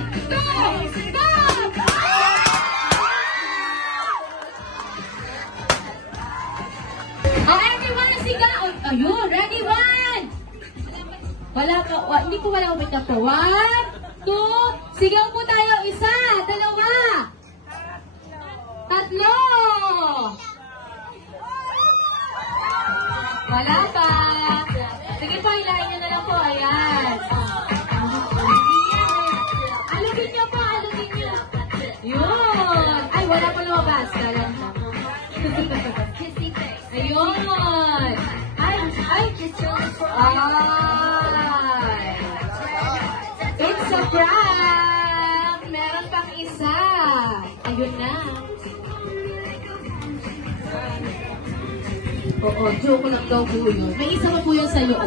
go! Oh, everyone, sigaw! Ayun, ready, one! Wala ka, hindi ko wala umit na po. 1, 2, sigaw po tayo. 1, 2, 3. Wala pa. Sige po, ilahin nyo na lang po. Ayan. Alugin nyo po, alugin nyo. Yun. Ay, wala pa lumabas. Alam mo. Ayun. Ay. It's a prank. Meron pang isa. Ayun na. Oo, joke lang daw po yun. May isa pa po yun sa'yo.